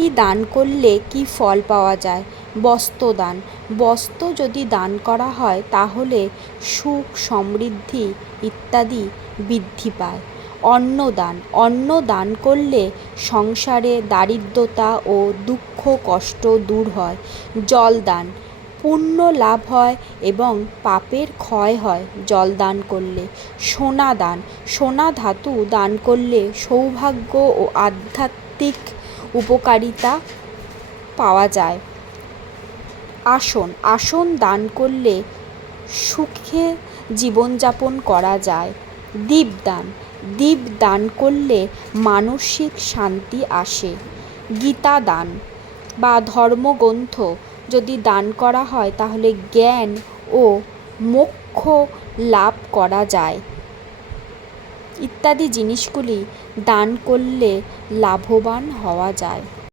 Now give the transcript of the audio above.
কি দান করলে কি ফল পাওয়া যায়? বস্ত্র দান। বস্ত্র যদি দান করা হয়, তাহলে সুখ, সমৃদ্ধি ইত্যাদি বৃদ্ধি পায়। অন্ন দান। অন্ন দান করলে সংসারে দারিদ্রতা ও দুঃখ, কষ্ট দূর হয়। জল দান। পুণ্য লাভ হয় এবং পাপের ক্ষয় হয় জল দান করলে। সোনা দান। সোনা ধাতু দান করলে সৌভাগ্য ও আধ্যাত্মিক উপকারিতা পাওয়া যায়। আসন আসন দান করলে সুখে জীবনযাপন করা যায়। দীপদান দীপ দান করলে মানসিক শান্তি আসে। গীতা দান বা ধর্মগ্রন্থ যদি দান করা হয় তাহলে জ্ঞান ও মোক্ষ লাভ করা যায়। ইত্যাদি জিনিসগুলি দান করলে লাভবান হওয়া যায়।